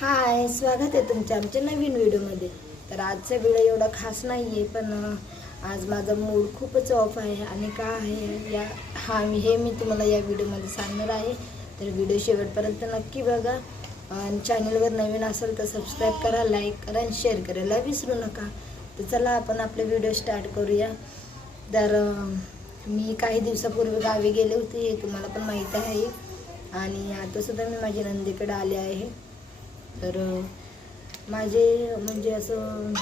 हाय स्वागत आहे तुमच्या आमच्या नवीन व्हिडिओमध्ये. तर आजचा व्हिडिओ एवढा खास नाही आहे पण आज माझा मूड खूपच ऑफ आहे आणि का आहे या हा मी हे मी तुम्हाला या व्हिडिओमध्ये सांगणार आहे. तर व्हिडिओ शेवटपर्यंत नक्की बघा. आणि चॅनलवर नवीन असेल तर सबस्क्राईब करा लाईक करा आणि शेअर करायला विसरू नका. तर चला आपण आपले व्हिडिओ स्टार्ट करूया. तर मी काही दिवसापूर्वी गावी गेले होते हे तुम्हाला पण माहीत आहे. आणि आता सुद्धा मी माझ्या नंदीकडे आले आहे. तर माझे म्हणजे असं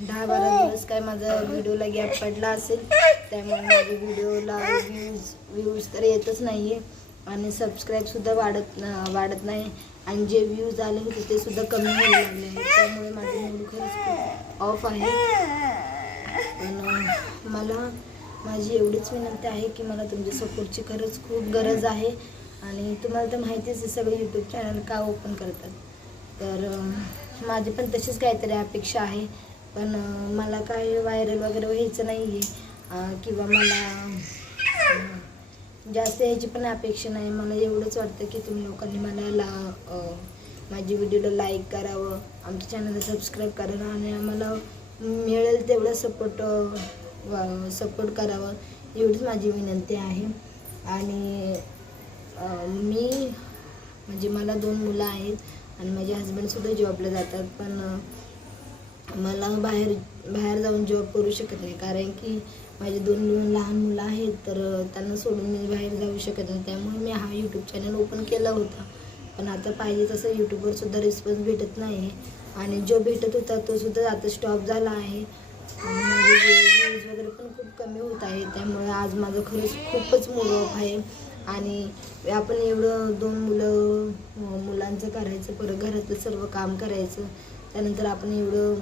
दहा बारा दिवस काय माझा व्हिडिओला गॅप पडला असेल त्यामुळे माझ्या व्हिडिओला व्ह्यूज व्ह्यूज तर येतच नाही आहे आणि सबस्क्राईबसुद्धा वाढत वाढत नाही. आणि जे व्ह्यूज आले होते ते सुद्धा कमी व्हायला लागले. त्यामुळे माझे मूड खरंच खूप ऑफ आहे. पण मला माझी एवढीच विनंती आहे की मला तुमच्या सपोर्टची खरंच खूप गरज आहे. आणि तुम्हाला तर माहितीच आहे सगळे यूट्यूब चॅनल का ओपन करतात? तर माझी पण तशीच काहीतरी अपेक्षा आहे. पण मला काय व्हायरल वगैरे व्हायचं नाही आहे किंवा मला जास्त ह्याची पण अपेक्षा नाही. मला एवढंच वाटतं की तुम्ही लोकांनी मला ला माझी व्हिडिओला लाईक करावं. आमच्या चॅनलला सबस्क्राईब करावं. आणि आम्हाला मिळेल तेवढं सपोर्ट सपोर्ट करावं. एवढीच माझी विनंती आहे. आणि मी म्हणजे मला दोन मुलं आहेत. आणि माझे हस्बंडसुद्धा जॉबला जातात पण मला बाहेर बाहेर जाऊन जॉब करू शकत नाही. कारण की माझे दोन लहान मुलं आहेत तर त्यांना सोडून मी बाहेर जाऊ शकत नाही. त्यामुळे मी हा यूट्यूब चॅनल ओपन केला होता. पण आता पाहिजे तसं यूट्यूबवरसुद्धा रिस्पॉन्स भेटत नाही. आणि जो भेटत होता तोसुद्धा आता स्टॉप झाला आहे. आणि माझे व्ह्यूज वगैरे पण खूप कमी होत आहे त्यामुळे आज माझं खरंच खूपच मूड ऑफ आहे. आणि आपण एवढं दोन मुलं मुलांचं करायचं परत घरातलं सर्व काम करायचं त्यानंतर आपण एवढं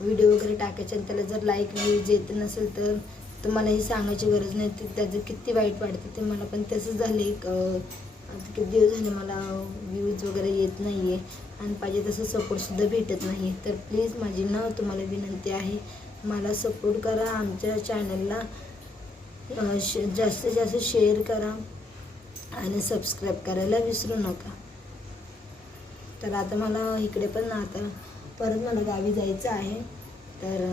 व्हिडिओ वगैरे टाकायचे आणि त्याला जर लाईक व्ह्यूज येत नसेल तर तुम्हाला ही सांगायची गरज नाही. ते त्याचं किती वाईट वाटतं ते मला पण तसंच झालं एक किती दिवस झाले मला व्ह्यूज वगैरे येत नाही आहे आणि पाहिजे तसं सपोर्टसुद्धा भेटत नाही तर प्लीज माझी न तुम्हाला विनंती आहे मला सपोर्ट करा आमच्या चॅनलला जास्तीत जास्त शेअर करा. आणि सबस्क्राईब करायला विसरू नका. तर आता मला इकडे पण आता परत मला गावी जायचं आहे. तर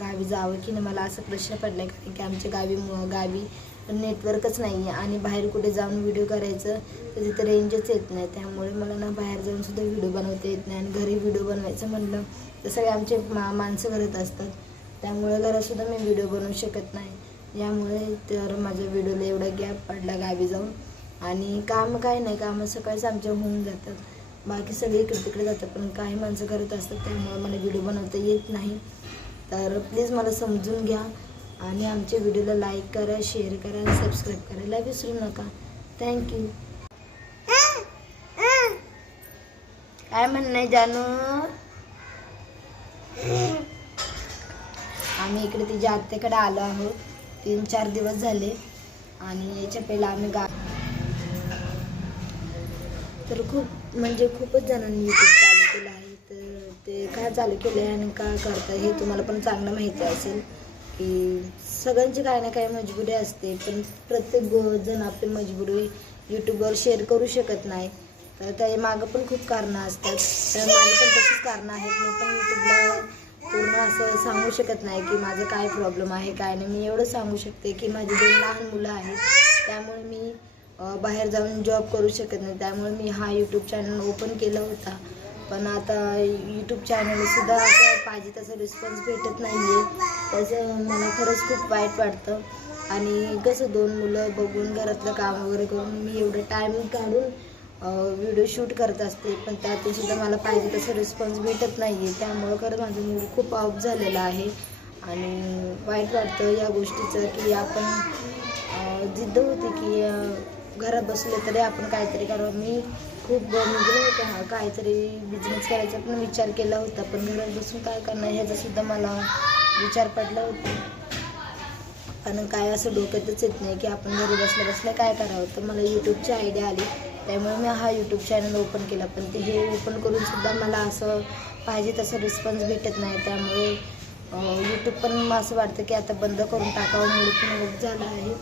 गावी जावं की नाही मला असा प्रश्न पडला आहे कारण की आमच्या गावी गावी नेटवर्कच नाही आहे आणि बाहेर कुठे जाऊन व्हिडिओ करायचं तर तिथे रेंजच येत नाही. त्यामुळे मला ना बाहेर जाऊनसुद्धा व्हिडिओ बनवता येत नाही आणि घरी व्हिडिओ बनवायचं म्हणलं तर सगळे आमचे मा माणसं करत असतात. त्यामुळे घरातसुद्धा मी व्हिडिओ बनवू शकत नाही. यामुळे तर माझ्या व्हिडिओला एवढा गॅप पडला गावी जाऊन. आणि काम काय नाही कामं सकाळीच आमच्या होऊन जातात बाकी सगळे इकडे तिकडे जातात पण काही माणसं करत असतात त्यामुळे मला व्हिडिओ बनवता येत नाही. तर प्लीज मला समजून घ्या आणि आमच्या व्हिडिओला लाईक करा शेअर करा आणि सबस्क्राईब करायला विसरू नका. थँक्यू काय म्हणणं जानू? आम्ही इकडे तिच्या आत्याकडे आलो आहोत. तीन चार दिवस झाले आणि याच्या पहिला आम्ही गा तर खूप म्हणजे खूपच जणांनी यूट्यूब चालू केलं आहे. तर ते काय चालू केलं आहे आणि का करतं हे तुम्हाला पण चांगलं माहिती असेल की सगळ्यांची काही ना काही मजबुरी असते पण प्रत्येक जण आपली मजबुरी यूट्यूबवर शेअर करू शकत नाही. तर त्याच्या मागं पण खूप कारणं असतात. तर माझी पण तशीच कारणं आहेत. मी पण यूट्यूबला पूर्ण असं सांगू शकत नाही की माझं काय प्रॉब्लेम आहे काय नाही. मी एवढं सांगू शकते की माझी दोन लहान मुलं आहेत. त्यामुळे मी बाहेर जाऊन जॉब करू शकत नाही. त्यामुळे मी हा यूट्यूब चॅनल ओपन केला होता. पण आता यूट्यूब चॅनलसुद्धा असं पाहिजे तसं रिस्पॉन्स भेटत नाही आहे त्याचं मला खरंच खूप वाईट वाटतं. आणि कसं दोन मुलं बघून घरातलं काम वगैरे करून मी एवढं टाईम काढून व्हिडिओ शूट करत असते. पण त्यातूनसुद्धा मला पाहिजे तसं रिस्पॉन्स भेटत नाही आहे त्यामुळं खरं माझं मूड खूप ऑफ झालेलं आहे. आणि वाईट वाटतं या गोष्टीचं की आपण जिद्द होती की घरात बसले तरी आपण काहीतरी करावं. मी खूप म्हणजे हा काहीतरी बिझनेस करायचा पण विचार केला होता. पण घरात बसून काय करणार ह्याचा सुद्धा मला विचार पडला होता. पण काय असं डोक्यातच येत नाही की आपण घरी बसल्या बसल्या काय करावं. तर मला यूट्यूबची आयडिया आली. त्यामुळे मी हा यूट्यूब चॅनल ओपन केला. पण ते हे ओपन करून सुद्धा मला असं पाहिजे तसं रिस्पॉन्स भेटत नाही. त्यामुळे यूट्यूब पण असं वाटतं की आता बंद करून टाकावं मूड पण ऑफ आहे.